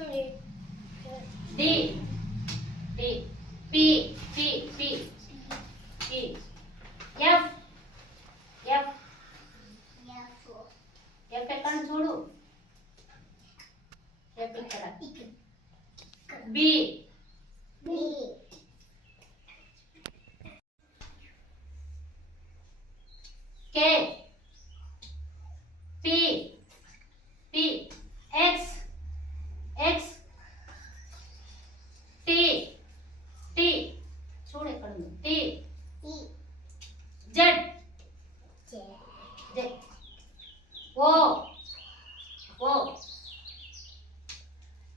D. D. P. P. P. P. F. F. F ఎక్కడ చూడు. F ఇక్కడ. B. K. P. P. X. X. T. T. చూడు ఎక్కడ ఉంది. T. Z. Z. O. O.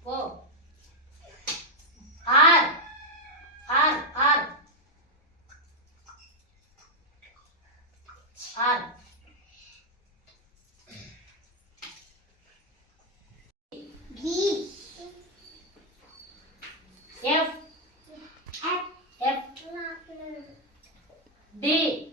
O. R. R. R. R. F. F. D.